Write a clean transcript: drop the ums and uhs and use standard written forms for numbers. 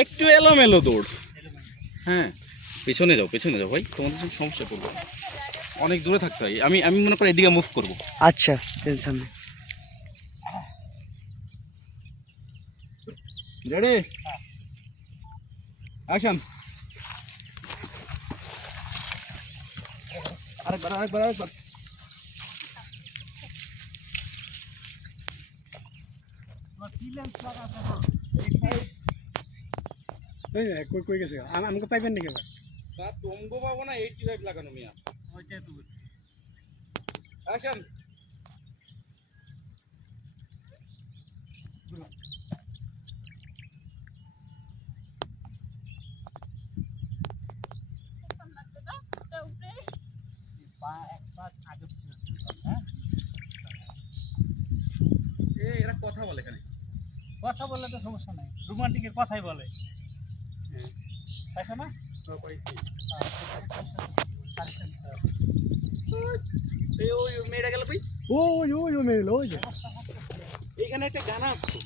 একটু এলোমেলো দৌড়। হ্যাঁ, পেছনে যাও ভাই, তোমাদের সমস্যা করবো, অনেক দূরে থাকতে হয়। আমি আমি মনে করি এদিকে মুভ করবো। আচ্ছা, টেনশন নেই। Ready, action. আরেকবার। কই গেছে আমাকে পাইবেন নাকি? তা তোমগো পাবো না, 85 লাগানো মিয়া। ওইটাই তো বলছি। অ্যাকশন। এরা কথা বলে খালি, কথা বললে তো সমস্যা নাই, রোমান্টিকের কথাই বলে, তাই না? এই ওই মেয়েটা গেল কই? ওই মেয়ে, ওই এইখানে একটা গানা আসতো।